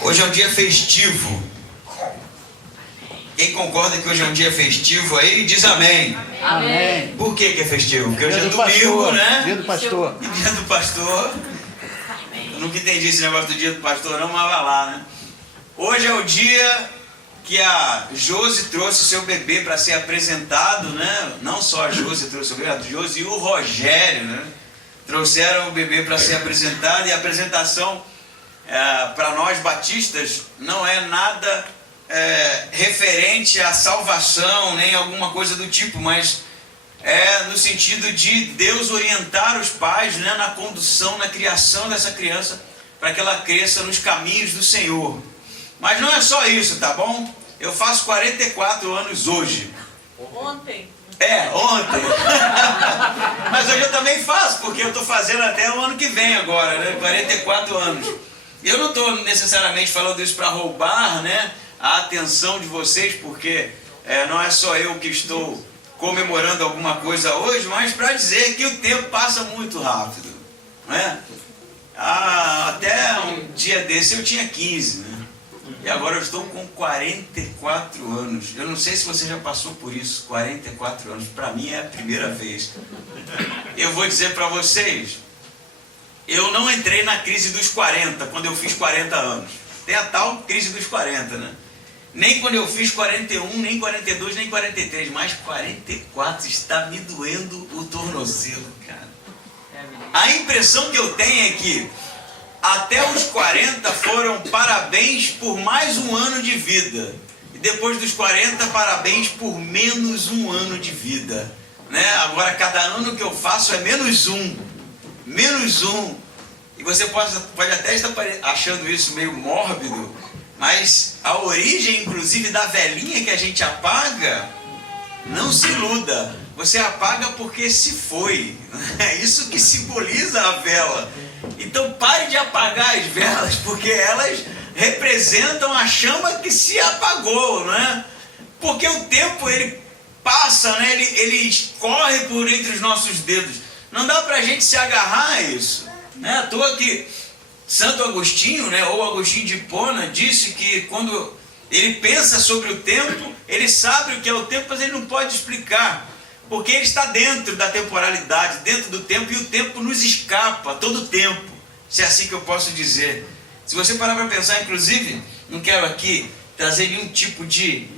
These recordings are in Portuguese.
Hoje é um dia festivo. Quem concorda que hoje é um dia festivo aí, diz amém. Amém. Por que é festivo? Porque hoje é Dia do domingo, pastor, né? Dia do pastor. Dia do pastor. Eu nunca entendi esse negócio do dia do pastor não, mas vai lá, né? Hoje é o dia que a Josi trouxe seu bebê para ser apresentado, né? Não só a Josi trouxe o bebê, a Josi e o Rogério, né? Trouxeram o bebê para ser apresentado, e a apresentação para nós batistas não é nada referente à salvação, nem alguma coisa do tipo, mas é no sentido de Deus orientar os pais, né, na condução, na criação dessa criança, para que ela cresça nos caminhos do Senhor. Mas não é só isso, tá bom? Eu faço 44 anos hoje. Ontem. Ontem. Mas hoje eu também faço, porque eu estou fazendo até o ano que vem agora, né? 44 anos. E eu não estou necessariamente falando isso para roubar, né, a atenção de vocês, porque não é só eu que estou comemorando alguma coisa hoje, mas para dizer que o tempo passa muito rápido, não é? Até um dia desse eu tinha 15, né? E agora eu estou com 44 anos. Eu não sei se você já passou por isso, 44 anos. Para mim é a primeira vez. Eu vou dizer para vocês, eu não entrei na crise dos 40, quando eu fiz 40 anos. Tem a tal crise dos 40, né? Nem quando eu fiz 41, nem 42, nem 43, mas 44 está me doendo o tornozelo, cara. A impressão que eu tenho é que até os 40 foram parabéns por mais um ano de vida. E depois dos 40, parabéns por menos um ano de vida, né? Agora, cada ano que eu faço é menos um. Menos um. E você pode até estar achando isso meio mórbido, mas a origem, inclusive, da velhinha que a gente apaga, não se iluda. Você apaga porque se foi. É isso que simboliza a vela. Então pare de apagar as velas, porque elas representam a chama que se apagou, não é? Porque o tempo, ele passa, né? Ele escorre por entre os nossos dedos. Não dá para a gente se agarrar a isso. Não é à toa que Santo Agostinho, né, ou Agostinho de Hipona, disse que quando ele pensa sobre o tempo, ele sabe o que é o tempo, mas ele não pode explicar. Porque ele está dentro da temporalidade, dentro do tempo, e o tempo nos escapa todo o tempo, se é assim que eu posso dizer. Se você parar para pensar, inclusive, não quero aqui trazer nenhum tipo de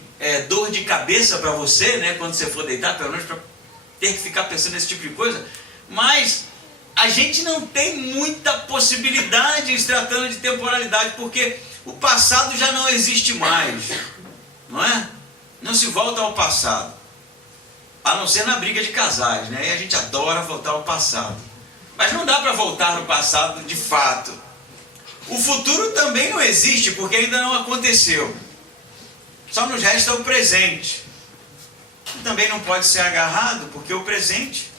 dor de cabeça para você, né, quando você for deitar, pelo menos para ter que ficar pensando nesse tipo de coisa, mas a gente não tem muita possibilidade se tratando de temporalidade, porque o passado já não existe mais, não é? Não se volta ao passado. A não ser na briga de casais, né? E a gente adora voltar ao passado. Mas não dá para voltar no passado de fato. O futuro também não existe, porque ainda não aconteceu. Só nos resta o presente. E também não pode ser agarrado, porque o presente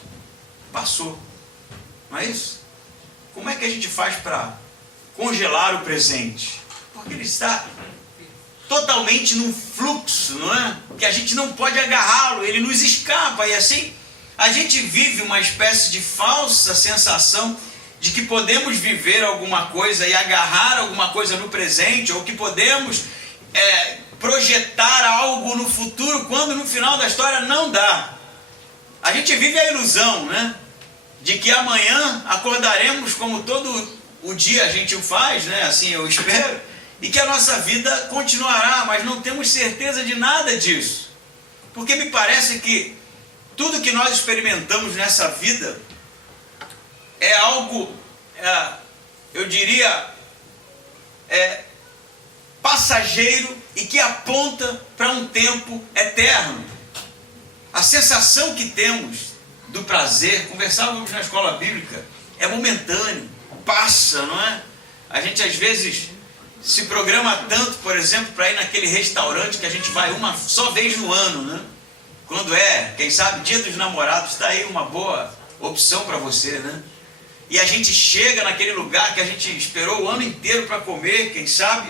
passou. Não é isso? Como é que a gente faz para congelar o presente? Porque ele está totalmente num fluxo, não é? Que a gente não pode agarrá-lo, ele nos escapa, e assim a gente vive uma espécie de falsa sensação de que podemos viver alguma coisa e agarrar alguma coisa no presente, ou que podemos projetar algo no futuro, quando no final da história não dá. A gente vive a ilusão, né, de que amanhã acordaremos como todo o dia a gente o faz, né? Assim eu espero, e que a nossa vida continuará, mas não temos certeza de nada disso. Porque me parece que tudo que nós experimentamos nessa vida é algo, eu diria, passageiro e que aponta para um tempo eterno. A sensação que temos do prazer, conversávamos na escola bíblica, é momentâneo, passa, não é? A gente às vezes se programa tanto, por exemplo, para ir naquele restaurante que a gente vai uma só vez no ano, né? Quando quem sabe, Dia dos Namorados, está aí uma boa opção para você, né? E a gente chega naquele lugar que a gente esperou o ano inteiro para comer, quem sabe,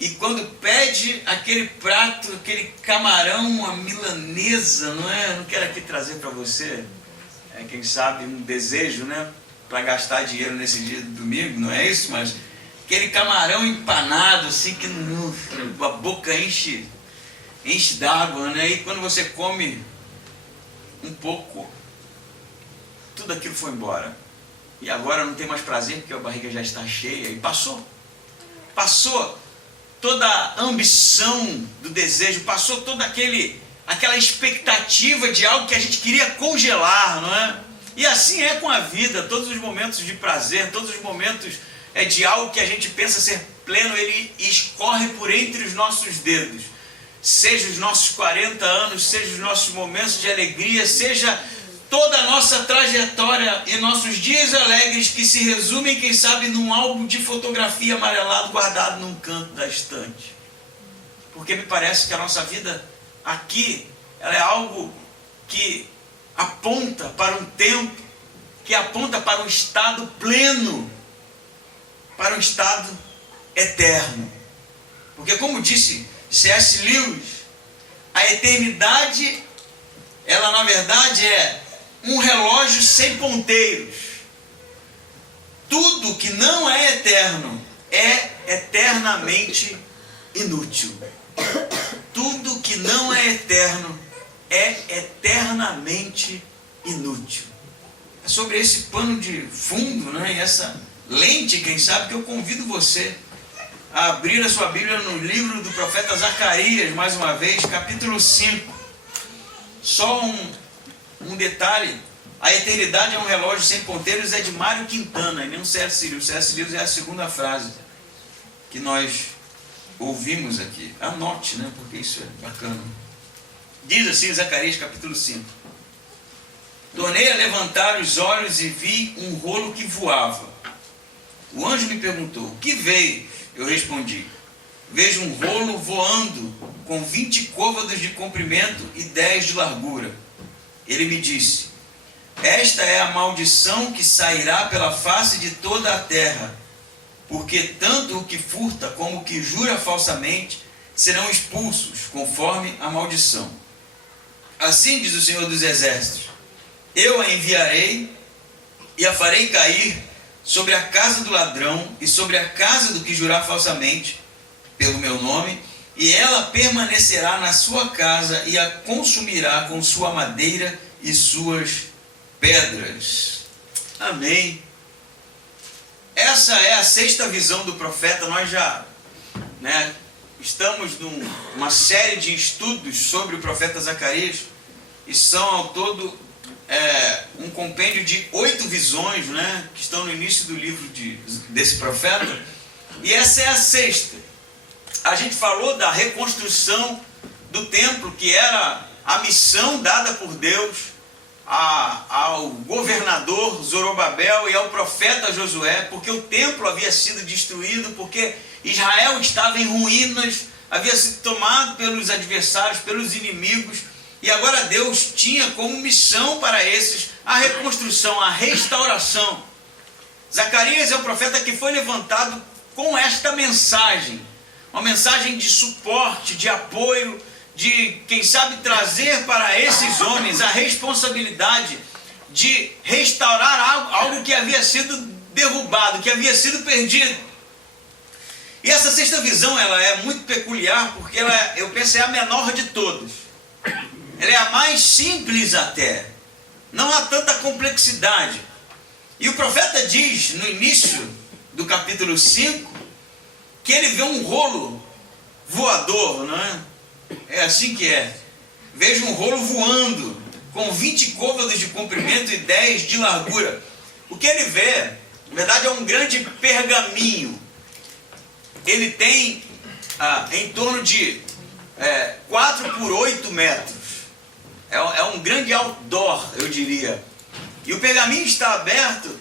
e quando pede aquele prato, aquele camarão, uma milanesa, não é? Não quero aqui trazer para você, quem sabe, um desejo, né? para gastar dinheiro nesse dia de domingo, não é isso? Mas aquele camarão empanado, assim, que a boca enche d'água, né? E quando você come um pouco, tudo aquilo foi embora. E agora não tem mais prazer, porque a barriga já está cheia. E passou toda a ambição do desejo, passou toda aquela expectativa de algo que a gente queria congelar, não é? E assim é com a vida. Todos os momentos de prazer, todos os momentos de algo que a gente pensa ser pleno, ele escorre por entre os nossos dedos. Seja os nossos 40 anos, seja os nossos momentos de alegria, seja toda a nossa trajetória e nossos dias alegres, que se resumem, quem sabe, num álbum de fotografia amarelado guardado num canto da estante. Porque me parece que a nossa vida aqui, ela é algo que aponta para um tempo, que aponta para um estado pleno, para um estado eterno. Porque, como disse C.S. Lewis, a eternidade, ela na verdade é um relógio sem ponteiros. Tudo que não é eterno é eternamente inútil. Tudo que não é eterno é eternamente inútil. É sobre esse pano de fundo, né, e essa lente, quem sabe, que eu convido você a abrir a sua Bíblia no livro do profeta Zacarias, mais uma vez, capítulo 5. Só um detalhe: a eternidade é um relógio sem ponteiros, é de Mário Quintana, e nem um C.S. Lewis. C.S. Lewis é a segunda frase que nós ouvimos aqui. Anote, né, porque isso é bacana. Diz assim Zacarias capítulo 5: tornei a levantar os olhos e vi um rolo que voava. O anjo me perguntou: o que veio? Eu respondi: vejo um rolo voando com 20 côvados de comprimento e 10 de largura. Ele me disse: esta é a maldição que sairá pela face de toda a terra, porque tanto o que furta como o que jura falsamente serão expulsos, conforme a maldição. Assim diz o Senhor dos Exércitos: eu a enviarei e a farei cair sobre a casa do ladrão e sobre a casa do que jurar falsamente pelo meu nome, e ela permanecerá na sua casa e a consumirá com sua madeira e suas pedras. Amém. Essa é a sexta visão do profeta. Nós já estamos numa série de estudos sobre o profeta Zacarias, e são ao todo um compêndio de 8 visões, que estão no início do livro desse profeta, e essa é a sexta. A gente falou da reconstrução do templo, que era a missão dada por Deus ao governador Zorobabel e ao profeta Josué, porque o templo havia sido destruído, porque Israel estava em ruínas, havia sido tomado pelos adversários, pelos inimigos, e agora Deus tinha como missão para esses a reconstrução, a restauração. Zacarias é o profeta que foi levantado com esta mensagem, uma mensagem de suporte, de apoio, de, quem sabe, trazer para esses homens a responsabilidade de restaurar algo que havia sido derrubado, que havia sido perdido. E essa sexta visão, ela é muito peculiar, porque ela, eu penso, é a menor de todas. Ela é a mais simples até. Não há tanta complexidade. E o profeta diz, no início do capítulo 5, que ele vê um rolo voador, não é? É assim que é. Vejo um rolo voando, com 20 côvados de comprimento e 10 de largura. O que ele vê, na verdade, é um grande pergaminho. Ele tem em torno de 4 por 8 metros. É um grande outdoor, eu diria. E o pergaminho está aberto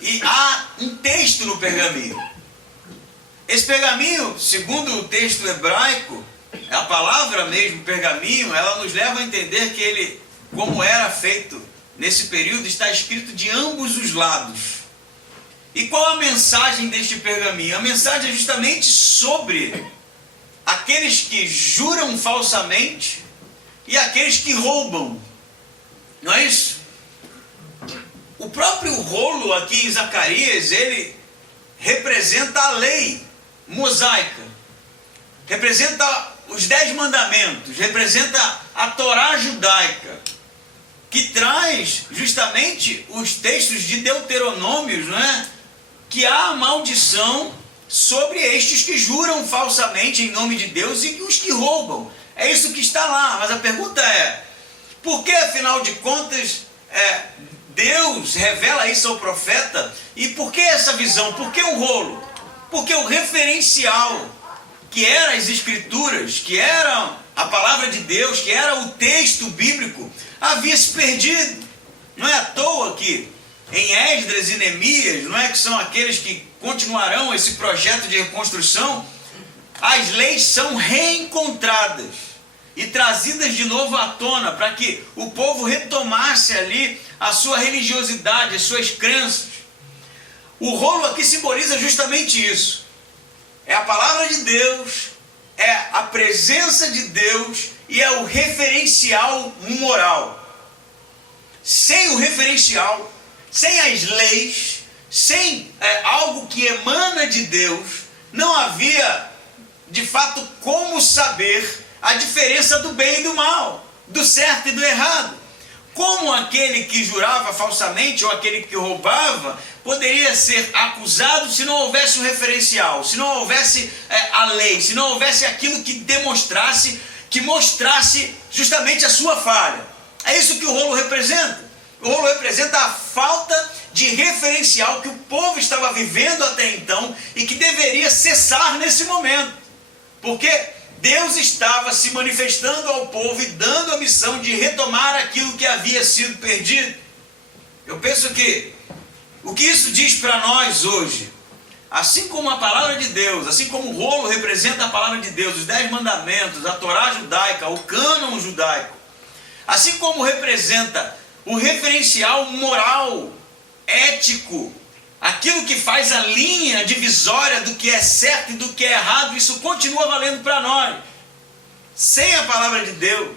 e há um texto no pergaminho. Esse pergaminho, segundo o texto hebraico, a palavra mesmo, pergaminho, ela nos leva a entender que ele, como era feito nesse período, está escrito de ambos os lados. E qual a mensagem deste pergaminho? A mensagem é justamente sobre aqueles que juram falsamente e aqueles que roubam. Não é isso? o próprio rolo aqui em Zacarias, ele representa a lei mosaica, representa os 10 mandamentos, representa a Torá judaica, que traz justamente os textos de Deuteronômios, não é? Que há a maldição sobre estes que juram falsamente em nome de Deus e os que roubam. É isso que está lá. Mas a pergunta é, por que, afinal de contas, Deus revela isso ao profeta? E por que essa visão? Por que o rolo? Porque o referencial, que eram as Escrituras, que era a palavra de Deus, que era o texto bíblico, havia se perdido. Não é à toa que em Esdras e Neemias, não é, que são aqueles que continuarão esse projeto de reconstrução, as leis são reencontradas e trazidas de novo à tona, para que o povo retomasse ali a sua religiosidade, as suas crenças. O rolo aqui simboliza justamente isso. É a palavra de Deus, é a presença de Deus e é o referencial moral. Sem o referencial, sem as leis, sem algo que emana de Deus, não havia de fato como saber a diferença do bem e do mal, do certo e do errado. Como aquele que jurava falsamente ou aquele que roubava poderia ser acusado se não houvesse um referencial, se não houvesse a lei, se não houvesse aquilo que demonstrasse, que mostrasse justamente a sua falha. É isso que o rolo representa. O rolo representa a falta de referencial que o povo estava vivendo até então e que deveria cessar nesse momento. Porque Deus estava se manifestando ao povo e dando a missão de retomar aquilo que havia sido perdido. Eu penso que o que isso diz para nós hoje, assim como a palavra de Deus, assim como o rolo representa a palavra de Deus, os 10 mandamentos, a Torá judaica, o cânon judaico, assim como representa o referencial moral, ético, aquilo que faz a linha divisória do que é certo e do que é errado, isso continua valendo para nós. Sem a palavra de Deus,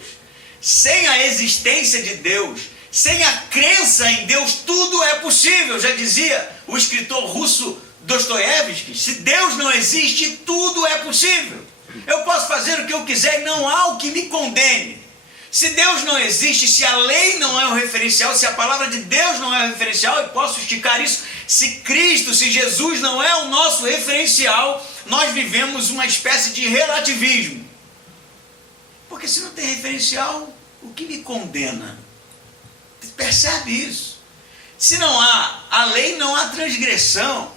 sem a existência de Deus, sem a crença em Deus, tudo é possível. Já dizia o escritor russo Dostoiévski, se Deus não existe, tudo é possível. Eu posso fazer o que eu quiser e não há o que me condene. Se Deus não existe, se a lei não é o referencial, se a palavra de Deus não é o referencial, eu posso esticar isso. Se Cristo, se Jesus não é o nosso referencial, nós vivemos uma espécie de relativismo. Porque se não tem referencial, o que me condena? Percebe isso? Se não há a lei, não há transgressão.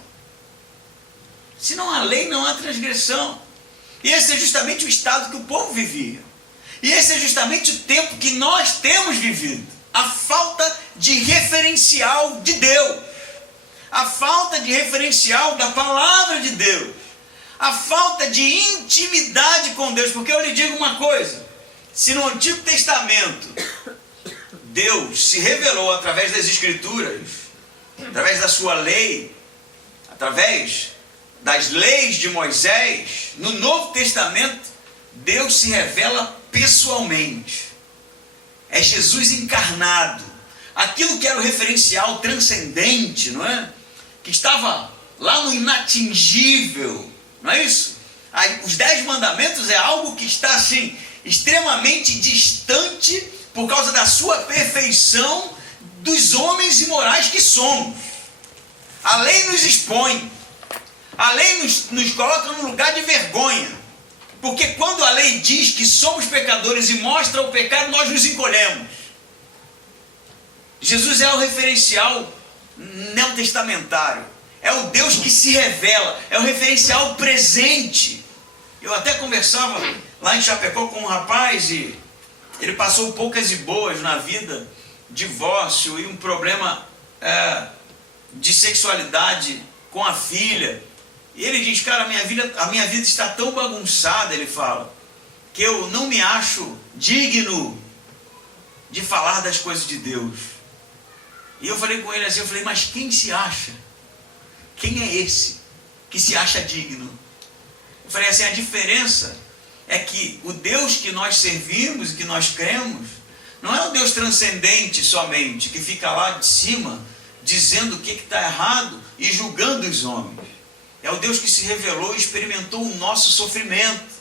Se não há lei, não há transgressão. E esse é justamente o estado que o povo vivia. E esse é justamente o tempo que nós temos vivido. A falta de referencial de Deus. A falta de referencial da palavra de Deus. A falta de intimidade com Deus. Porque eu lhe digo uma coisa. Se no Antigo Testamento Deus se revelou através das Escrituras, através da sua lei, através das leis de Moisés, no Novo Testamento Deus se revela pessoalmente. É Jesus encarnado. Aquilo que era o referencial transcendente, não é? Que estava lá no inatingível, não é isso? Os 10 mandamentos é algo que está assim, extremamente distante por causa da sua perfeição dos homens imorais que somos. A lei nos expõe. A lei nos coloca num lugar de vergonha. Porque quando a lei diz que somos pecadores e mostra o pecado, nós nos encolhemos. Jesus é o referencial neotestamentário. É o Deus que se revela. É o referencial presente. Eu até conversava lá em Chapecó com um rapaz e ele passou poucas e boas na vida, divórcio e um problema de sexualidade com a filha. E ele diz, cara, a minha vida está tão bagunçada, ele fala, que eu não me acho digno de falar das coisas de Deus. E eu falei com ele assim, mas quem se acha? Quem é esse que se acha digno? Eu falei assim, a diferença é que o Deus que nós servimos e que nós cremos, não é o Deus transcendente somente, que fica lá de cima, dizendo o que está errado e julgando os homens. É o Deus que se revelou e experimentou o nosso sofrimento.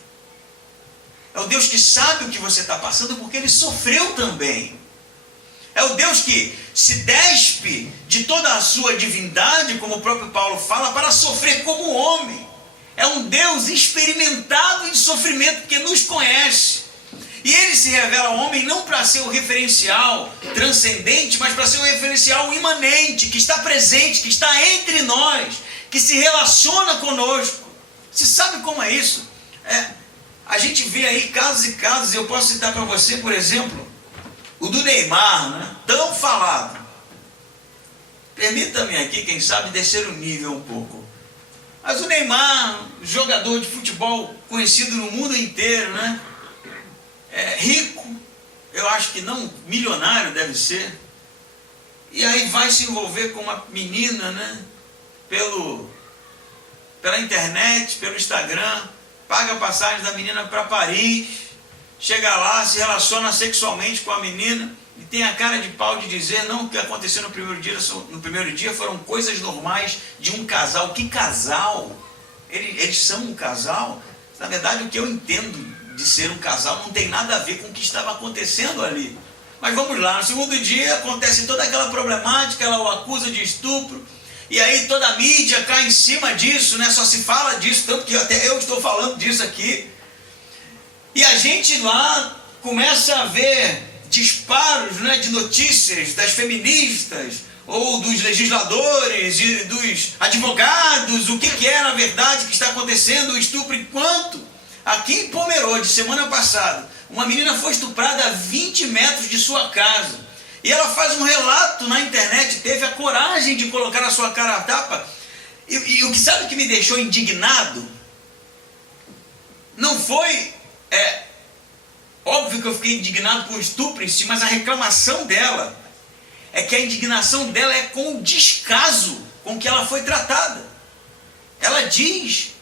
É o Deus que sabe o que você está passando porque Ele sofreu também. É o Deus que se despe de toda a sua divindade, como o próprio Paulo fala, para sofrer como homem. É um Deus experimentado em sofrimento porque nos conhece. E Ele se revela ao homem não para ser o referencial transcendente, mas para ser o referencial imanente, que está presente, que está entre nós, que se relaciona conosco. Você sabe como é isso? A gente vê aí casos e casos, eu posso citar para você, por exemplo, o do Neymar, né? Tão falado. Permita-me aqui, quem sabe, descer o nível um pouco. Mas o Neymar, jogador de futebol conhecido no mundo inteiro, né? Rico, eu acho que não, milionário deve ser. E aí vai se envolver com uma menina, né? Pela internet, pelo Instagram, paga a passagem da menina para Paris, chega lá, se relaciona sexualmente com a menina e tem a cara de pau de dizer, não, o que aconteceu no primeiro dia foram coisas normais de um casal. Que casal? Eles são um casal? Na verdade, o que eu entendo de ser um casal não tem nada a ver com o que estava acontecendo ali. Mas vamos lá, no segundo dia acontece toda aquela problemática, ela o acusa de estupro, e aí toda a mídia cai em cima disso, né? Só se fala disso, tanto que até eu estou falando disso aqui. E a gente lá começa a ver disparos, né, de notícias das feministas, ou dos legisladores e dos advogados, o que é na verdade que está acontecendo, o estupro, enquanto aqui em Pomerode, semana passada, uma menina foi estuprada a 20 metros de sua casa. E ela faz um relato na internet, teve a coragem de colocar a sua cara a tapa. E o que sabe que me deixou indignado? Não foi... óbvio que eu fiquei indignado com o estupro em si, mas a reclamação dela é que a indignação dela é com o descaso com que ela foi tratada. Ela diz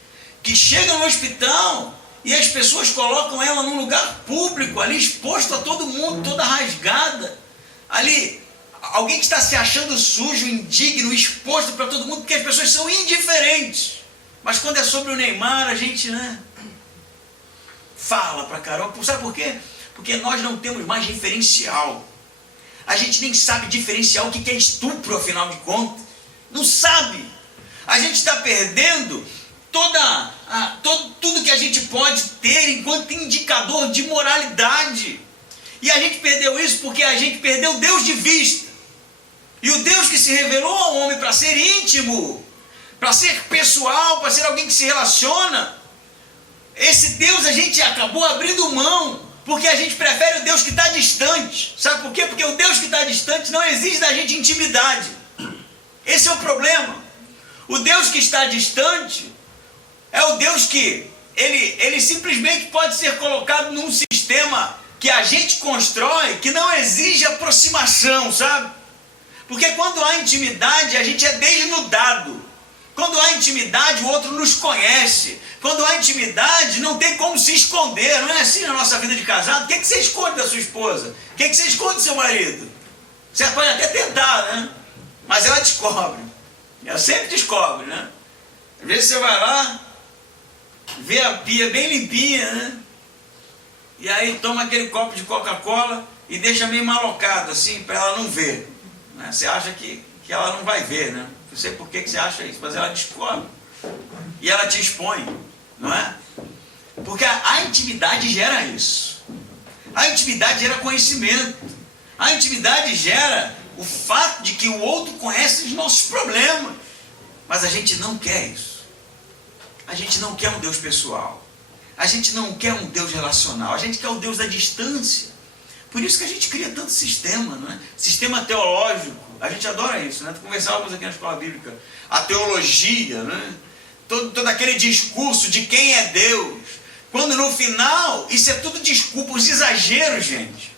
que chega no hospital e as pessoas colocam ela num lugar público, ali exposto a todo mundo, toda rasgada. Ali, alguém que está se achando sujo, indigno, exposto para todo mundo, porque as pessoas são indiferentes. Mas quando é sobre o Neymar, a gente, né, fala pra caramba. Sabe por quê? Porque nós não temos mais referencial. A gente nem sabe diferenciar o que é estupro, afinal de contas. Não sabe. A gente está perdendo tudo que a gente pode ter enquanto indicador de moralidade. E a gente perdeu isso porque a gente perdeu Deus de vista. E o Deus que se revelou ao homem para ser íntimo, para ser pessoal, para ser alguém que se relaciona, esse Deus a gente acabou abrindo mão, porque a gente prefere o Deus que está distante. Sabe por quê? Porque o Deus que está distante não exige da gente intimidade. Esse é o problema. O Deus que está distante é o Deus que ele simplesmente pode ser colocado num sistema que a gente constrói, que não exige aproximação, sabe? Porque quando há intimidade, a gente é desnudado. Quando há intimidade, o outro nos conhece. Quando há intimidade, não tem como se esconder. Não é assim na nossa vida de casado? O que você esconde da sua esposa? O que você esconde do seu marido? Você pode até tentar, né? Mas ela descobre. Ela sempre descobre, né? Às vezes você vai lá, vê a pia bem limpinha, né? E aí toma aquele copo de Coca-Cola e deixa meio malocado, assim, para ela não ver. Né? Você acha que ela não vai ver, né? Não sei por que você acha isso, mas ela descobre. E ela te expõe, não é? Porque a intimidade gera isso. A intimidade gera conhecimento. A intimidade gera o fato de que o outro conhece os nossos problemas. Mas a gente não quer isso. A gente não quer um Deus pessoal. A gente não quer um Deus relacional. A gente quer o Deus da distância. Por isso que a gente cria tanto sistema, não é? Sistema teológico. A gente adora isso, né? Conversávamos aqui na escola bíblica. A teologia, né? Todo aquele discurso de quem é Deus. Quando no final, isso é tudo desculpa, os exageros, gente.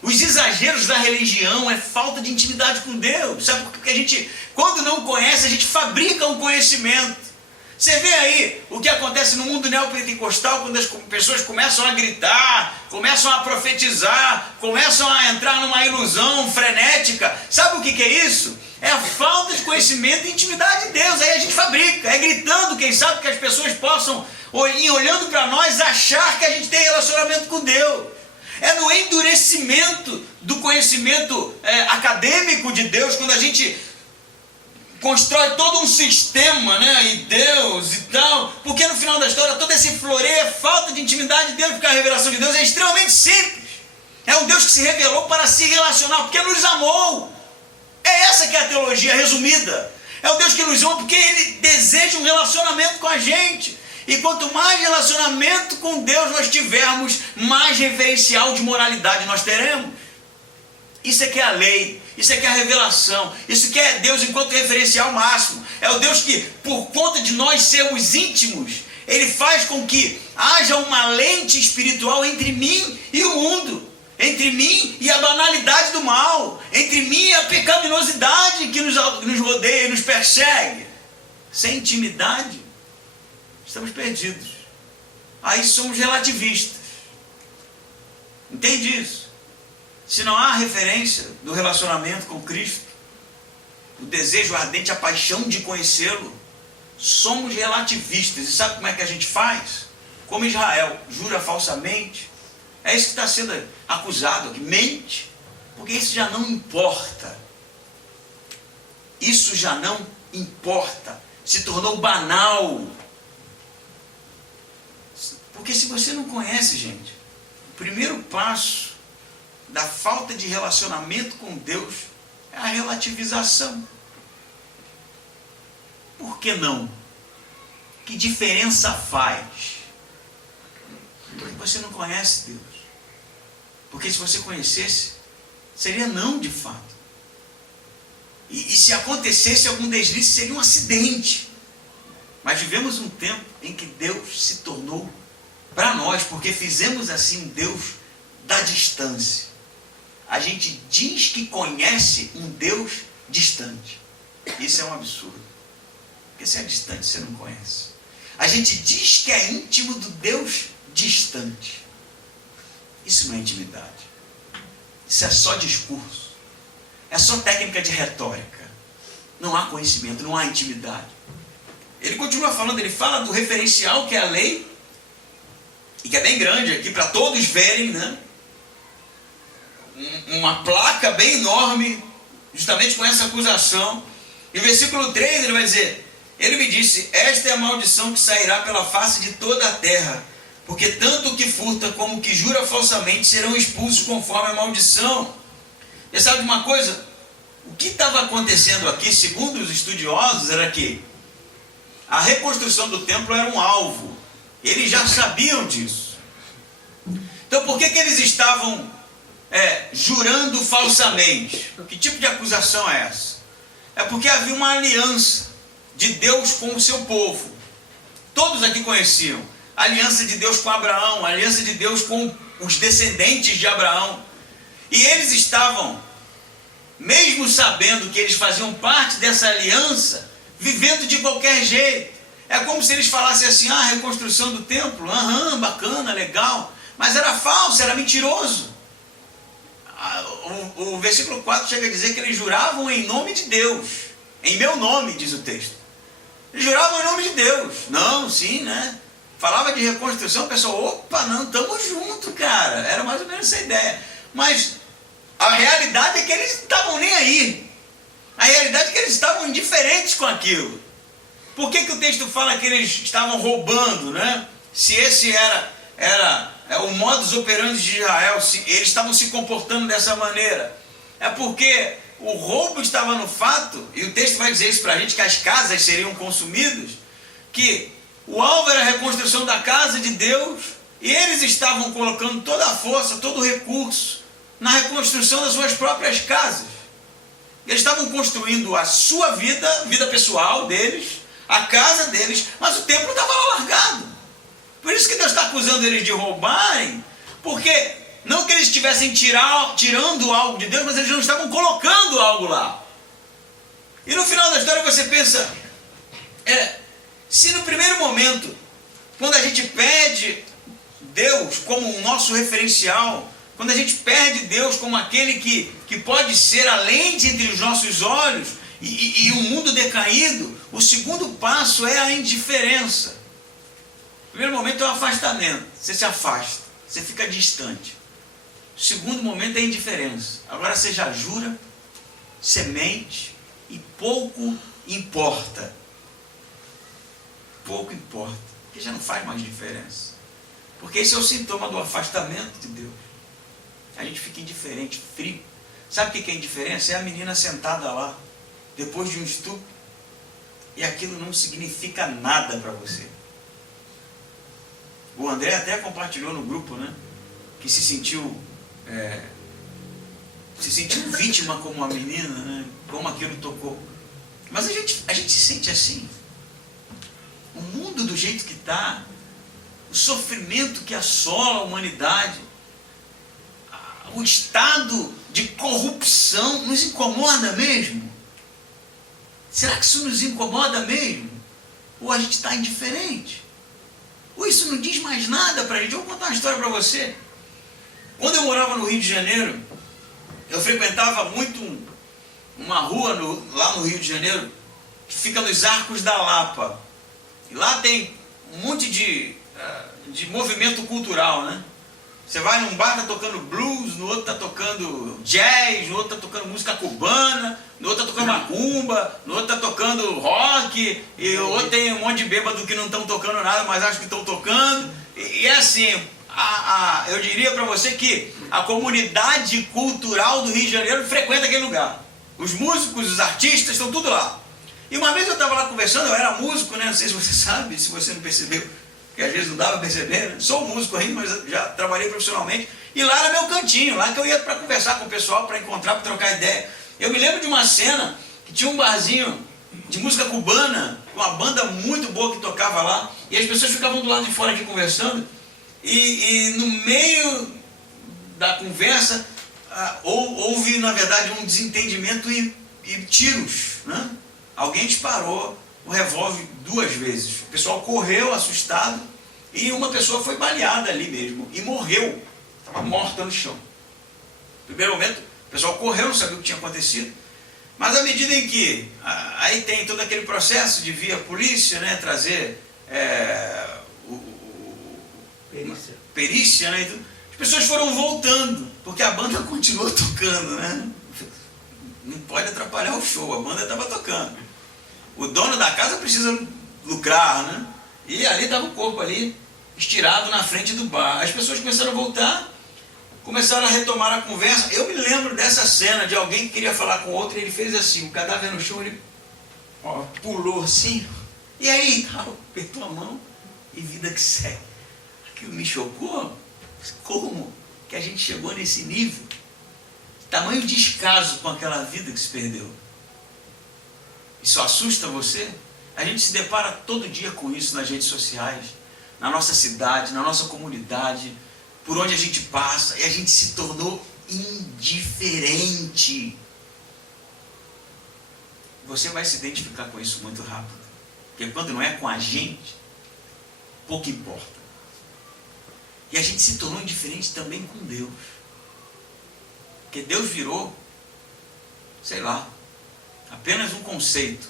Os exageros da religião é falta de intimidade com Deus. Sabe? Porque a gente, quando não conhece, a gente fabrica um conhecimento. Você vê aí o que acontece no mundo neopentecostal, quando as pessoas começam a gritar, começam a profetizar, começam a entrar numa ilusão frenética. Sabe o que é isso? É a falta de conhecimento e intimidade de Deus. Aí a gente fabrica, é gritando, quem sabe, que as pessoas possam, olhando para nós, achar que a gente tem relacionamento com Deus. É no endurecimento do conhecimento acadêmico de Deus, quando a gente constrói todo um sistema, né, e Deus e tal, porque no final da história todo esse floreio é falta de intimidade de Deus, porque a revelação de Deus é extremamente simples. É um Deus que se revelou para se relacionar, porque nos amou. É essa que é a teologia resumida. É o Deus que nos ama porque Ele deseja um relacionamento com a gente. E quanto mais relacionamento com Deus nós tivermos, mais referencial de moralidade nós teremos. Isso é que é a lei, isso é que é a revelação, isso que é Deus enquanto referencial máximo. É o Deus que, por conta de nós sermos íntimos, Ele faz com que haja uma lente espiritual entre mim e o mundo, entre mim e a banalidade do mal, entre mim e a pecaminosidade que nos rodeia e nos persegue. Sem intimidade, estamos perdidos. Aí somos relativistas. Entende isso? Se não há referência do relacionamento com Cristo, o desejo ardente, a paixão de conhecê-lo, somos relativistas. E sabe como é que a gente faz? Como Israel, jura falsamente. É isso que está sendo acusado aqui, mente. Porque isso já não importa. Isso já não importa. Se tornou banal. Porque se você não conhece, gente, o primeiro passo da falta de relacionamento com Deus é a relativização. Por que não? Que diferença faz? Porque você não conhece Deus. Porque se você conhecesse, seria não de fato. E se acontecesse algum deslize, seria um acidente. Mas vivemos um tempo em que Deus se tornou para nós, porque fizemos assim um Deus da distância. A gente diz que conhece um Deus distante. Isso é um absurdo. Porque se é distante, você não conhece. A gente diz que é íntimo do Deus distante. Isso não é intimidade. Isso é só discurso. É só técnica de retórica. Não há conhecimento, não há intimidade. Ele continua falando, ele fala do referencial que é a lei, e que é bem grande aqui, para todos verem, né? Uma placa bem enorme, justamente com essa acusação. E no versículo 3 ele vai dizer: Ele me disse, esta é a maldição que sairá pela face de toda a terra, porque tanto o que furta como o que jura falsamente serão expulsos conforme a maldição. E sabe uma coisa? O que estava acontecendo aqui, segundo os estudiosos, era que a reconstrução do templo era um alvo. Eles já sabiam disso. Então por que eles estavam jurando falsamente? Que tipo de acusação é essa? É porque havia uma aliança de Deus com o seu povo. Todos aqui conheciam a aliança de Deus com Abraão, a aliança de Deus com os descendentes de Abraão. E eles estavam, mesmo sabendo que eles faziam parte dessa aliança, vivendo de qualquer jeito. É como se eles falassem assim: a reconstrução do templo, bacana, legal, mas era falso, era mentiroso. O versículo 4 chega a dizer que eles juravam em nome de Deus. Em meu nome, diz o texto. Eles juravam em nome de Deus. Não, sim, né? Falava de reconstrução, o pessoal, opa, não, estamos juntos, cara. Era mais ou menos essa ideia. Mas a realidade é que eles não estavam nem aí. A realidade é que eles estavam indiferentes com aquilo. Por que o texto fala que eles estavam roubando, né? Se esse era o modus operandi de Israel, se eles estavam se comportando dessa maneira. É porque o roubo estava no fato, e o texto vai dizer isso para a gente, que as casas seriam consumidas, que o alvo era a reconstrução da casa de Deus, e eles estavam colocando toda a força, todo o recurso na reconstrução das suas próprias casas. Eles estavam construindo a sua vida pessoal deles, a casa deles, mas o templo estava lá largado. Por isso que Deus está acusando eles de roubarem, porque não que eles estivessem tirando algo de Deus, mas eles não estavam colocando algo lá. E no final da história você pensa, se no primeiro momento, quando a gente pede Deus como o nosso referencial, quando a gente perde Deus como aquele que pode ser a lente entre os nossos olhos, E o mundo decaído, o segundo passo é a indiferença. O primeiro momento é o afastamento. Você se afasta, você fica distante. O segundo momento é a indiferença. Agora você já jura, semente e pouco importa. Pouco importa, porque já não faz mais diferença. Porque esse é o sintoma do afastamento de Deus. A gente fica indiferente, frio. Sabe o que é indiferença? É a menina sentada lá, depois de um estupro, e aquilo não significa nada para você. O André até compartilhou no grupo, né? Que se sentiu vítima como uma menina, né? Como aquilo tocou. Mas a gente se sente assim. O mundo do jeito que está, o sofrimento que assola a humanidade, o estado de corrupção nos incomoda mesmo? Será que isso nos incomoda mesmo? Ou a gente está indiferente? Ou isso não diz mais nada para a gente? Eu vou contar uma história para você. Quando eu morava no Rio de Janeiro, eu frequentava muito uma rua lá no Rio de Janeiro, que fica nos Arcos da Lapa. E lá tem um monte de movimento cultural, né? Você vai num bar, tá tocando blues, no outro tá tocando jazz, no outro tá tocando música cubana, no outro tá tocando macumba, no outro tá tocando rock, e o outro tem um monte de bêbado que não estão tocando nada, mas acham que estão tocando. E é assim, eu diria para você que a comunidade cultural do Rio de Janeiro frequenta aquele lugar. Os músicos, os artistas, estão tudo lá. E uma vez eu estava lá conversando, eu era músico, né? Não sei se você sabe, se você não percebeu, que às vezes não dá para perceber, né? Sou músico ainda, mas já trabalhei profissionalmente. E lá era meu cantinho, lá que eu ia para conversar com o pessoal, para encontrar, para trocar ideia. Eu me lembro de uma cena que tinha um barzinho de música cubana, uma banda muito boa que tocava lá, e as pessoas ficavam do lado de fora aqui conversando, e no meio da conversa houve, na verdade, um desentendimento e tiros, né? Alguém disparou o revólver 2 vezes. O pessoal correu assustado e uma pessoa foi baleada ali mesmo e morreu. Estava morta no chão. No primeiro momento, o pessoal correu, não sabia o que tinha acontecido. Mas à medida em que aí tem todo aquele processo de vir a polícia, né, trazer perícia, né, e tudo, as pessoas foram voltando, porque a banda continuou tocando, né? Não pode atrapalhar o show, a banda estava tocando. O dono da casa precisa lucrar, né? E ali estava o corpo ali, estirado na frente do bar. As pessoas começaram a voltar, começaram a retomar a conversa. Eu me lembro dessa cena de alguém que queria falar com o outro e ele fez assim, o cadáver no chão, ele pulou assim, e aí, apertou a mão e vida que segue. Aquilo me chocou. Como que a gente chegou nesse nível? Tamanho descaso com aquela vida que se perdeu. Isso assusta você? A gente se depara todo dia com isso nas redes sociais, na nossa cidade, na nossa comunidade, por onde a gente passa, e a gente se tornou indiferente. Você vai se identificar com isso muito rápido, porque quando não é com a gente, pouco importa. E a gente se tornou indiferente também com Deus. Porque Deus virou, sei lá, apenas um conceito,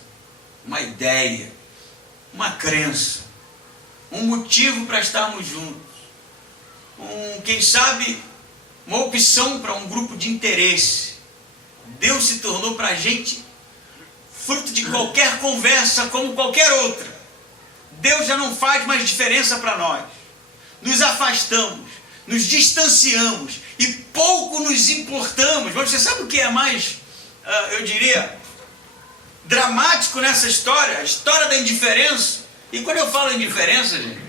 uma ideia, uma crença, um motivo para estarmos juntos, quem sabe, uma opção para um grupo de interesse. Deus se tornou para a gente fruto de qualquer conversa como qualquer outra. Deus já não faz mais diferença para nós. Nos afastamos, nos distanciamos e pouco nos importamos. Mas você sabe o que é mais, eu diria, dramático nessa história? A história da indiferença. E quando eu falo indiferença, gente,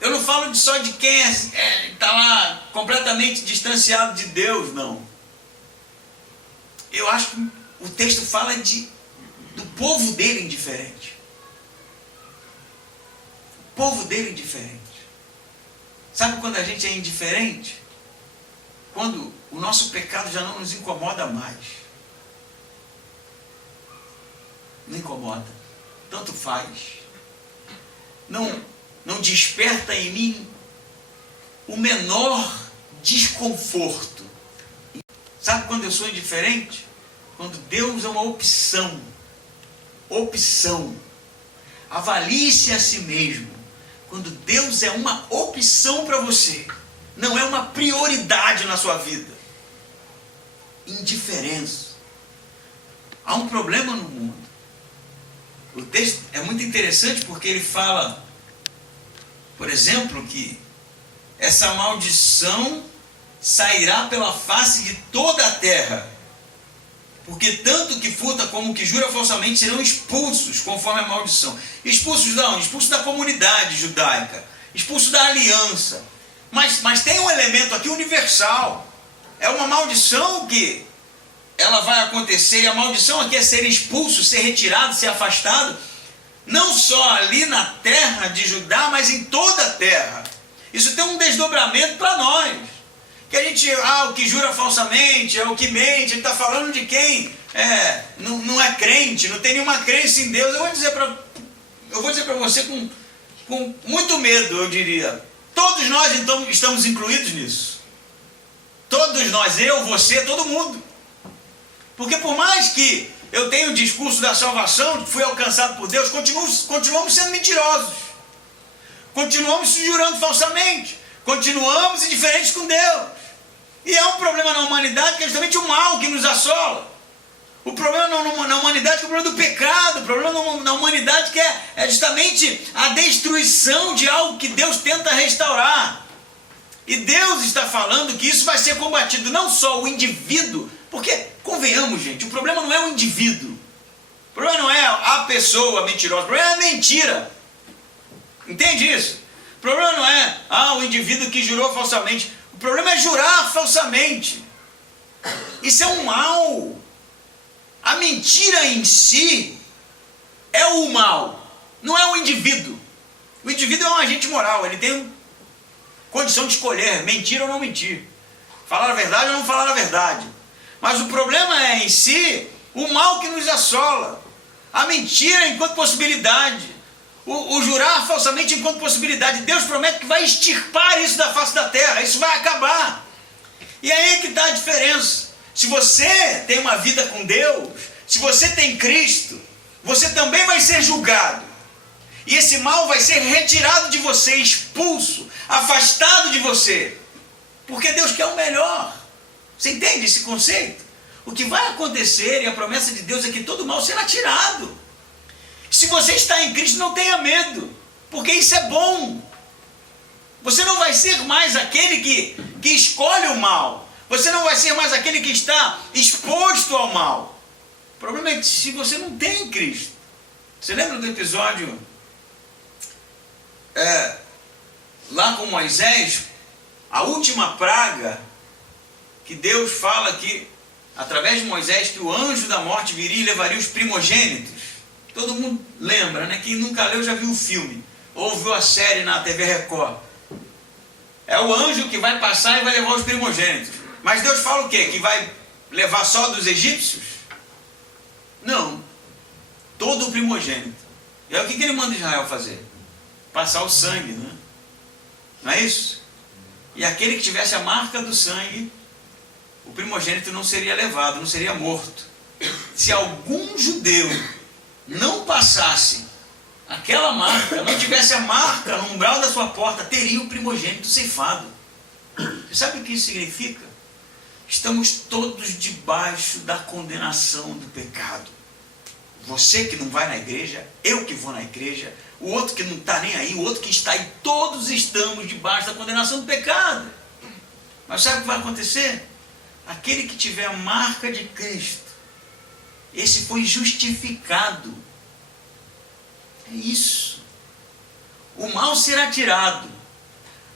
eu não falo só de quem está lá completamente distanciado de Deus, não. Eu acho que o texto fala do povo dele indiferente. O povo dele indiferente. Sabe quando a gente é indiferente? Quando o nosso pecado já não nos incomoda mais. Não incomoda. Tanto faz. Não desperta em mim o menor desconforto. Sabe quando eu sou indiferente? Quando Deus é uma opção. Opção. Avalie-se a si mesmo. Quando Deus é uma opção para você. Não é uma prioridade na sua vida. Indiferença. Há um problema no mundo. O texto é muito interessante porque ele fala, por exemplo, que essa maldição sairá pela face de toda a terra, porque tanto que furta como que jura falsamente serão expulsos, conforme a maldição. Expulsos de onde? Expulsos da comunidade judaica, expulsos da aliança. Mas tem um elemento aqui universal. É uma maldição que ela vai acontecer, e a maldição aqui é ser expulso, ser retirado, ser afastado, não só ali na terra de Judá, mas em toda a terra. Isso tem um desdobramento para nós. Que a gente, o que jura falsamente, o que mente, ele está falando de quem não é crente, não tem nenhuma crença em Deus. Eu vou dizer para você com muito medo, eu diria. Todos nós então estamos incluídos nisso. Todos nós, eu, você, todo mundo. Porque por mais que eu tenha o discurso da salvação, que fui alcançado por Deus, continuamos sendo mentirosos. Continuamos se jurando falsamente. Continuamos indiferentes com Deus. E é um problema na humanidade que é justamente o mal que nos assola. O problema na humanidade que é o problema do pecado. O problema na humanidade que é justamente a destruição de algo que Deus tenta restaurar. E Deus está falando que isso vai ser combatido, não só o indivíduo, porque, convenhamos, gente, o problema não é o indivíduo. O problema não é a pessoa mentirosa, o problema é a mentira. Entende isso? O problema não é o indivíduo que jurou falsamente. O problema é jurar falsamente. Isso é um mal. A mentira em si é o mal, não é o indivíduo. O indivíduo é um agente moral, ele tem condição de escolher mentir ou não mentir, falar a verdade ou não falar a verdade. Mas o problema é em si o mal que nos assola. A mentira enquanto possibilidade. O jurar falsamente enquanto possibilidade. Deus promete que vai extirpar isso da face da terra. Isso vai acabar. E aí é que está a diferença. Se você tem uma vida com Deus, se você tem Cristo, você também vai ser julgado. E esse mal vai ser retirado de você, expulso, afastado de você. Porque Deus quer o melhor. Você entende esse conceito? O que vai acontecer, e a promessa de Deus é que todo mal será tirado. Se você está em Cristo, não tenha medo, porque isso é bom. Você não vai ser mais aquele que escolhe o mal. Você não vai ser mais aquele que está exposto ao mal. O problema é que se você não tem Cristo. Você lembra do episódio lá com Moisés? A última praga que Deus fala que, através de Moisés, que o anjo da morte viria e levaria os primogênitos. Todo mundo lembra, né? Quem nunca leu já viu o filme, ou viu a série na TV Record. É o anjo que vai passar e vai levar os primogênitos. Mas Deus fala o quê? Que vai levar só dos egípcios? Não. Todo o primogênito. E aí o que ele manda Israel fazer? Passar o sangue, né? Não é isso? E aquele que tivesse a marca do sangue, o primogênito não seria levado, não seria morto. Se algum judeu não passasse aquela marca, não tivesse a marca no umbral da sua porta, teria o primogênito ceifado. Você sabe o que isso significa? Estamos todos debaixo da condenação do pecado. Você que não vai na igreja, eu que vou na igreja, o outro que não está nem aí, o outro que está aí, todos estamos debaixo da condenação do pecado. Mas sabe o que vai acontecer? Aquele que tiver a marca de Cristo, esse foi justificado. É isso. O mal será tirado.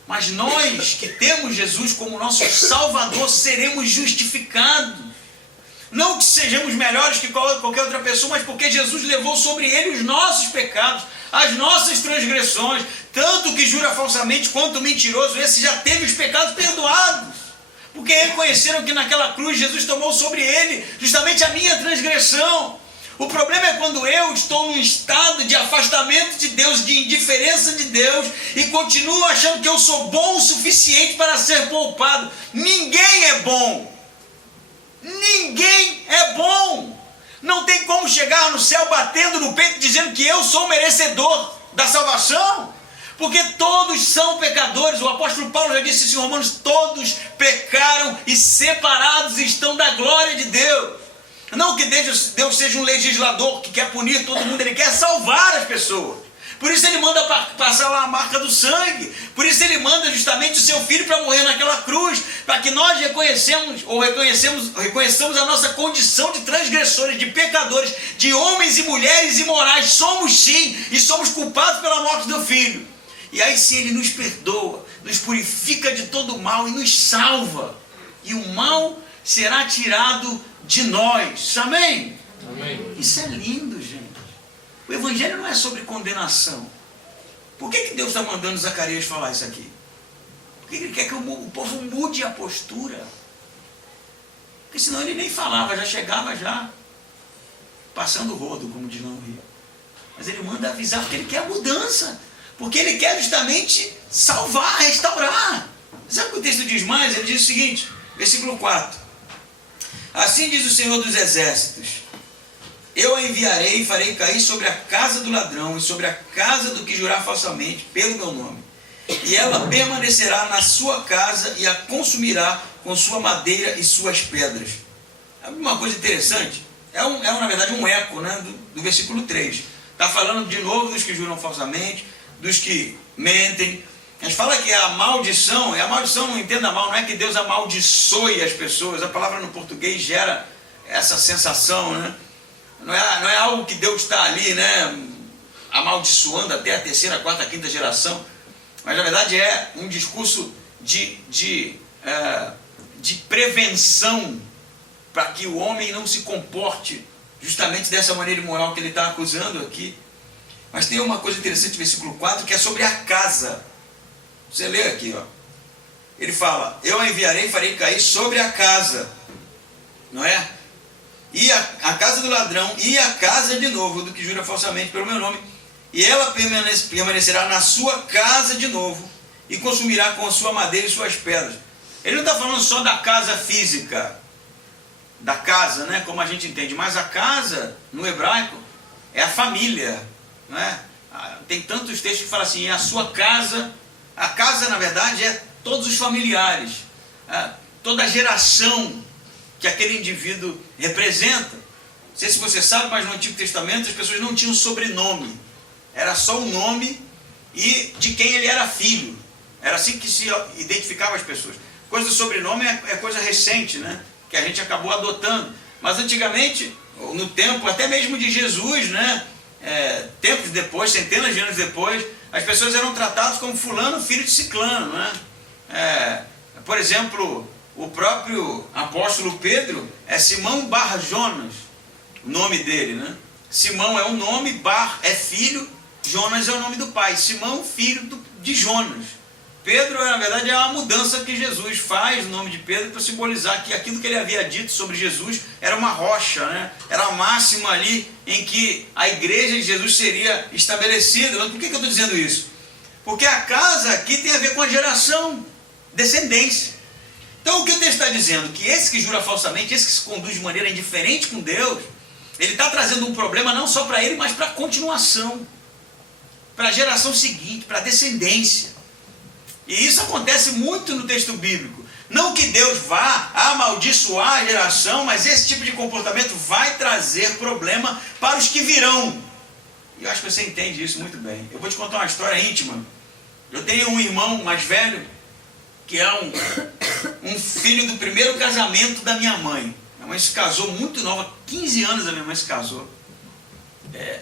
Mas nós que temos Jesus como nosso Salvador seremos justificados. Não que sejamos melhores que qualquer outra pessoa, mas porque Jesus levou sobre ele os nossos pecados, as nossas transgressões. Tanto que jura falsamente quanto o mentiroso, esse já teve os pecados perdoados. Porque reconheceram que naquela cruz Jesus tomou sobre ele justamente a minha transgressão. O problema é quando eu estou num estado de afastamento de Deus, de indiferença de Deus, e continuo achando que eu sou bom o suficiente para ser poupado. Ninguém é bom. Ninguém é bom. Não tem como chegar no céu batendo no peito dizendo que eu sou merecedor da salvação, porque todos são pecadores. O apóstolo Paulo já disse isso em Romanos: todos pecaram e separados estão da glória de Deus. Não que Deus seja um legislador que quer punir todo mundo, Ele quer salvar as pessoas. Por isso Ele manda passar lá a marca do sangue. Por isso Ele manda justamente o seu Filho para morrer naquela cruz, para que nós reconheçamos a nossa condição de transgressores, de pecadores, de homens e mulheres imorais. Somos sim, e somos culpados pela morte do Filho. E aí sim Ele nos perdoa, nos purifica de todo o mal e nos salva. E o mal será tirado de nós. Amém? Amém. Isso é lindo, gente. O Evangelho não é sobre condenação. Por que Deus está mandando Zacarias falar isso aqui? Porque Ele quer que o povo mude a postura. Porque senão ele nem falava, já chegava passando o rodo, como diz lá no Rio. Mas Ele manda avisar porque Ele quer a mudança. Porque Ele quer justamente salvar, restaurar. Sabe o que o texto diz mais? Ele diz o seguinte, versículo 4. Assim diz o Senhor dos Exércitos: eu a enviarei e farei cair sobre a casa do ladrão e sobre a casa do que jurar falsamente pelo meu nome. E ela permanecerá na sua casa e a consumirá com sua madeira e suas pedras. Uma coisa interessante, na verdade um eco, né, do versículo 3. Está falando de novo dos que juram falsamente, dos que mentem. Mas fala que a maldição, não entenda mal, não é que Deus amaldiçoe as pessoas. A palavra no português gera essa sensação, né? Não é algo que Deus está ali, né, amaldiçoando até a terceira, quarta, quinta geração. Mas na verdade é um discurso de prevenção para que o homem não se comporte justamente dessa maneira imoral que ele está acusando aqui. Mas tem uma coisa interessante no versículo 4, que é sobre a casa. Você lê aqui, ó. Ele fala: eu a enviarei e farei cair sobre a casa, não é? E a casa do ladrão e a casa de novo do que jura falsamente pelo meu nome, e ela permanecerá na sua casa de novo e consumirá com a sua madeira e suas pedras. Ele não está falando só da casa física, da casa, né, como a gente entende, mas a casa no hebraico é a família, não é? Tem tantos textos que falam assim: a sua casa. A casa, na verdade, é todos os familiares, toda a geração que aquele indivíduo representa. Não sei se você sabe, mas no Antigo Testamento as pessoas não tinham sobrenome. Era só o nome e de quem ele era filho. Era assim que se identificava as pessoas. Coisa do sobrenome é coisa recente, né, que a gente acabou adotando. Mas antigamente, no tempo até mesmo de Jesus, né, tempos depois, centenas de anos depois, as pessoas eram tratadas como fulano, filho de ciclano, né? Por exemplo, o próprio apóstolo Pedro é Simão Bar Jonas, o nome dele, né? Simão é o nome, Bar é filho, Jonas é o nome do pai. Simão, filho de Jonas. Pedro, na verdade, é uma mudança que Jesus faz no nome de Pedro para simbolizar que aquilo que ele havia dito sobre Jesus era uma rocha, né? Era a máxima ali em que a igreja de Jesus seria estabelecida. Mas por que eu estou dizendo isso? Porque a casa aqui tem a ver com a geração, descendência. Então o que o texto está dizendo? Que esse que jura falsamente, esse que se conduz de maneira indiferente com Deus, ele está trazendo um problema não só para ele, mas para a continuação, para a geração seguinte, para a descendência. E isso acontece muito no texto bíblico. Não que Deus vá amaldiçoar a geração, mas esse tipo de comportamento vai trazer problema para os que virão. E eu acho que você entende isso muito bem. Eu vou te contar uma história íntima. Eu tenho um irmão mais velho, que é um filho do primeiro casamento da minha mãe. Minha mãe se casou muito nova, 15 anos a minha mãe se casou.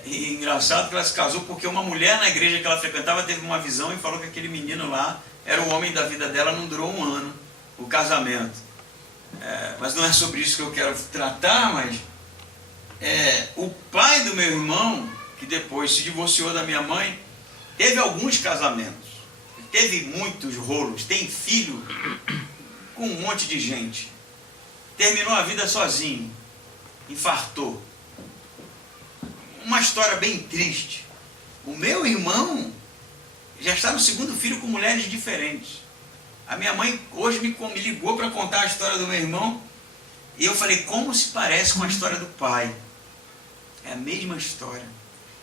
E engraçado que ela se casou porque uma mulher na igreja que ela frequentava teve uma visão e falou que aquele menino lá era o homem da vida dela. Não durou um ano o casamento. Mas não é sobre isso que eu quero tratar, mas o pai do meu irmão, que depois se divorciou da minha mãe, teve alguns casamentos, teve muitos rolos, tem filho com um monte de gente, terminou a vida sozinho, infartou. Uma história bem triste. O meu irmão já está no segundo filho com mulheres diferentes. A minha mãe hoje me ligou para contar a história do meu irmão E eu falei, como se parece com a história do pai? É a mesma história.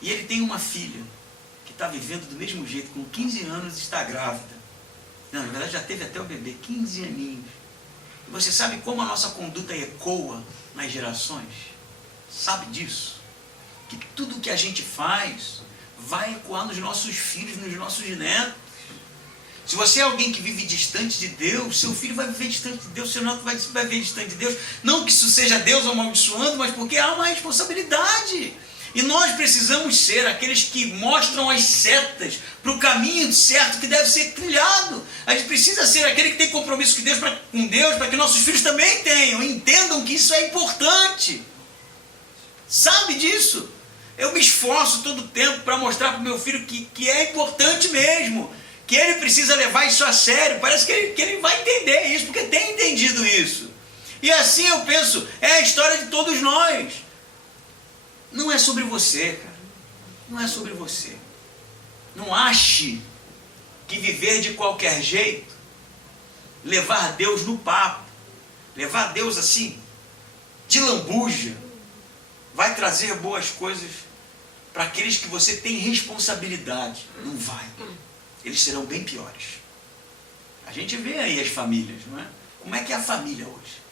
E ele tem uma filha que está vivendo do mesmo jeito, com 15 anos está grávida. Não, na verdade já teve até o bebê, 15 aninhos. E você sabe como a nossa conduta ecoa nas gerações? Sabe disso? Que tudo que a gente faz vai ecoar nos nossos filhos, nos nossos netos. Se você é alguém que vive distante de Deus, seu filho vai viver distante de Deus, seu neto vai viver distante de Deus. Não que isso seja Deus amaldiçoando, mas porque há uma responsabilidade. E nós precisamos ser aqueles que mostram as setas para o caminho certo que deve ser trilhado. A gente precisa ser aquele que tem compromisso com Deus, para que nossos filhos também tenham, entendam que isso é importante. Sabe disso? Eu me esforço todo o tempo para mostrar para o meu filho que é importante mesmo, que ele precisa levar isso a sério. Parece que ele vai entender isso, porque tem entendido isso. E assim eu penso, é a história de todos nós. Não é sobre você, cara. Não é sobre você. Não ache que viver de qualquer jeito, levar Deus no papo, levar Deus assim, de lambuja, vai trazer boas coisas para aqueles que você tem responsabilidade. Não vai. Eles serão bem piores. A gente vê aí as famílias, não é? Como é que é a família hoje?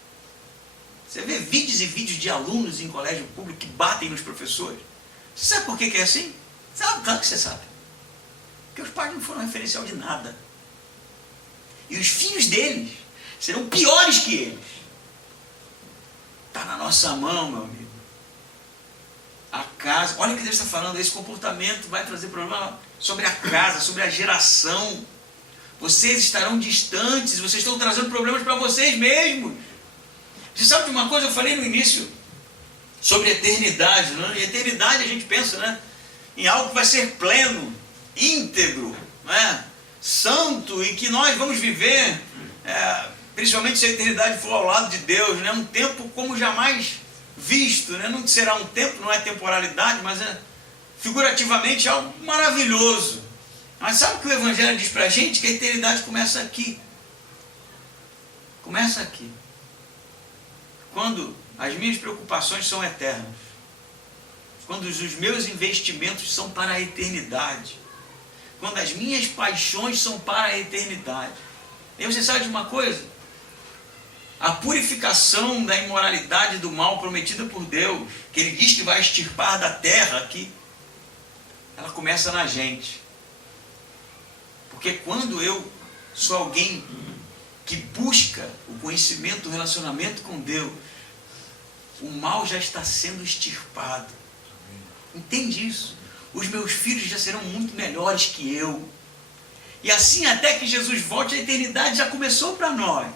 Você vê vídeos e vídeos de alunos em colégio público que batem nos professores. Você sabe por que é assim? Sabe, claro que você sabe. Porque os pais não foram referencial de nada. E os filhos deles serão piores que eles. Está na nossa mão, meu amigo. A casa, olha o que Deus está falando, esse comportamento vai trazer problema sobre a casa, sobre a geração. Vocês estarão distantes, vocês estão trazendo problemas para vocês mesmos. Você sabe de uma coisa, eu falei no início sobre eternidade, né? E eternidade a gente pensa, né, em algo que vai ser pleno, íntegro, né, santo, e que nós vamos viver, principalmente se a eternidade for ao lado de Deus, né, um tempo como jamais visto, né? Não será um tempo, não é temporalidade, mas é figurativamente algo maravilhoso. Mas sabe o que o Evangelho diz para a gente? Que a eternidade começa aqui. Começa aqui. Quando as minhas preocupações são eternas. Quando os meus investimentos são para a eternidade. Quando as minhas paixões são para a eternidade. E você sabe de uma coisa? A purificação da imoralidade e do mal prometida por Deus, que Ele diz que vai extirpar da terra aqui, ela começa na gente. Porque quando eu sou alguém que busca o conhecimento, o relacionamento com Deus, o mal já está sendo extirpado. Entende isso? Os meus filhos já serão muito melhores que eu. E assim, até que Jesus volte, a eternidade já começou para nós.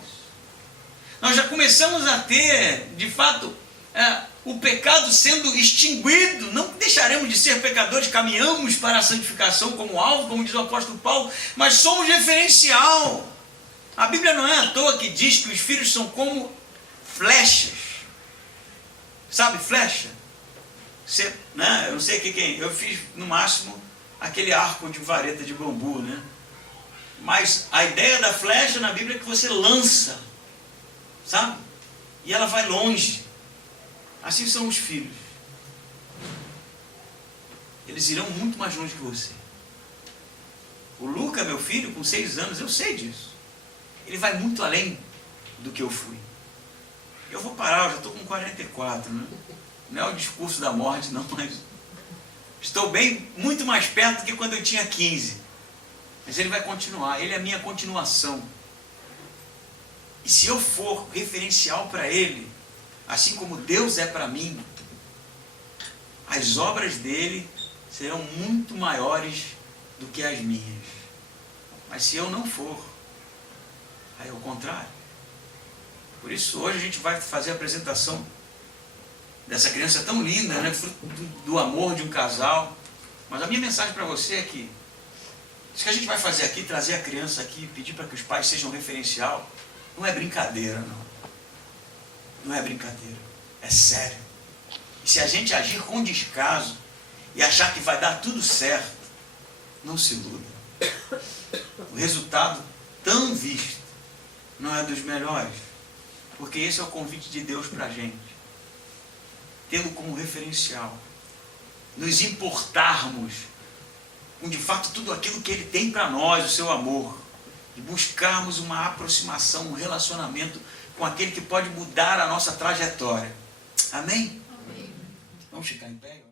Nós já começamos a ter, de fato, o pecado sendo extinguido. Não deixaremos de ser pecadores, caminhamos para a santificação como alvo, como diz o apóstolo Paulo, mas somos referencial. A Bíblia não é à toa que diz que os filhos são como flechas. Sabe, flecha? Você, né? Eu não sei quem. Eu fiz, no máximo, aquele arco de vareta de bambu, né? Mas a ideia da flecha na Bíblia é que você lança, sabe? E ela vai longe. Assim são os filhos. Eles irão muito mais longe que você. O Luca, meu filho, com 6 anos, eu sei disso. Ele vai muito além do que eu fui. Eu vou parar, eu já estou com 44, né? Não é o discurso da morte, não, mas estou bem, muito mais perto do que quando eu tinha 15. Mas ele vai continuar, ele é a minha continuação. E se eu for referencial para ele, assim como Deus é para mim, as obras dele serão muito maiores do que as minhas. Mas se eu não for, aí é o contrário. Por isso hoje a gente vai fazer a apresentação dessa criança tão linda, né? Fruto do amor de um casal. Mas a minha mensagem para você é que isso que a gente vai fazer aqui, trazer a criança aqui, pedir para que os pais sejam referencial, não é brincadeira, não. Não é brincadeira, é sério. E se a gente agir com descaso e achar que vai dar tudo certo, não se iluda. O resultado tão visto não é dos melhores. Porque esse é o convite de Deus para a gente. Tê-lo como referencial. Nos importarmos com de fato tudo aquilo que Ele tem para nós, o seu amor. E buscarmos uma aproximação, um relacionamento com aquele que pode mudar a nossa trajetória. Amém? Amém. Vamos ficar em pé?